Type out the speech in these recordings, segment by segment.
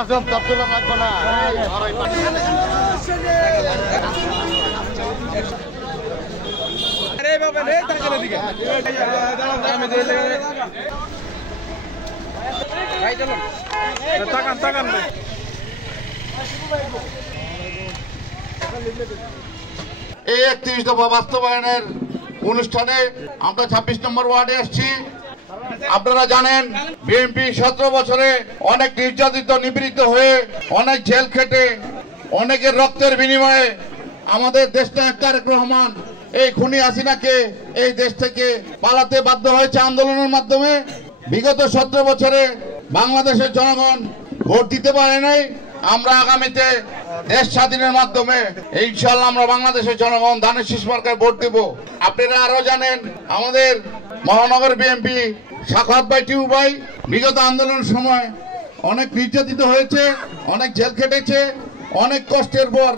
এই 31 দফা বাস্তবায়নের অনুষ্ঠানে আমরা 26 নম্বর ওয়ার্ডে আসছি। আপনারা জানেন বিএনপি 17 বছরে অনেক নির্যাতিত নিপীড়িত হয়ে অনেক জেল খেটে অনেকের রক্তের বিনিময়ে আমাদের দেশনায়ক তারেক রহমান এই খুনি হাসিনাকে এই দেশ থেকে পালাতে বাধ্য হয়েছে আন্দোলনের মাধ্যমে। বিগত 17 বছরে বাংলাদেশের জনগণ ভোট দিতে পারে নাই। আমরা আগামীতে দেশ স্বাধীনের মাধ্যমে ইনশাআল্লাহ আমরা বাংলাদেশের জনগণ ধানের শীষ মার্কায় ভোট দেব। আপনারা আরো জানেন আমাদের মহানগর বিএনপি সাখাওয়াত ভাই টিউ ভাই বিগত আন্দোলনের সময় অনেক নির্যাতিত হয়েছে, অনেক জেল খেটেছে, অনেক কষ্টের পর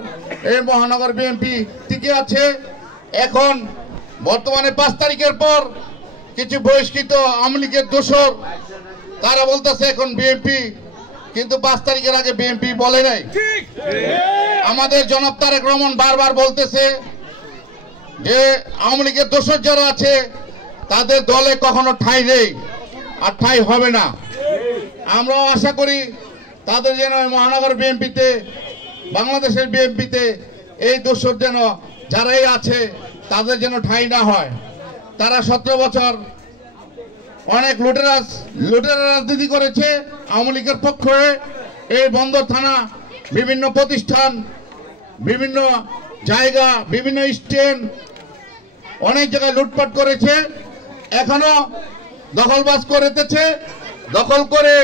এই মহানগর বিএনপি টিকে আছে। এখন বর্তমানে 5 তারিখের পর কিছু বহিষ্কৃত আওয়ামী লীগের দোসর তারা বলতেছে এখন বিএনপি, কিন্তু 5 তারিখের আগে বিএনপি বলে নাই। আমাদের জনাব তারেক রহমান বারবার বলতেছে যে আওয়ামী লীগের দোসর যারা আছে তাদের দলে কখনো ঠাঁই নেই আর ঠাঁই হবে না। আমরাও আশা করি তাদের যেন মহানগর বিএনপিতে বাংলাদেশের বিএনপিতে এই দোসর যেন যারাই আছে তাদের যেন ঠাঁই না হয়। তারা 17 বছর অনেক লুটেরা রাজনীতি করেছে আওয়ামী লীগের পক্ষে। এই বন্দর থানা বিভিন্ন প্রতিষ্ঠান বিভিন্ন জায়গা বিভিন্ন স্ট্যান্ড অনেক জায়গায় লুটপাট করেছে, এখনো দখলবাজ করেছে। দখল করে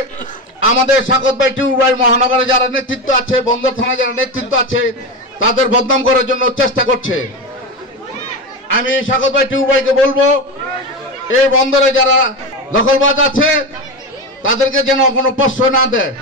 আমাদের সাখাওয়াত ভাই টিউ ভাই মহানগরে যারা নেতৃত্ব আছে বন্দর থানা যারা নেতৃত্ব আছে তাদের বদনাম করার জন্য চেষ্টা করছে। আমি সাখাওয়াত ভাই টিউ ভাইকে বলবো এই বন্দরে যারা দখলবাজ আছে তাদেরকে যেন কোনো প্রশ্রয় না দেয়।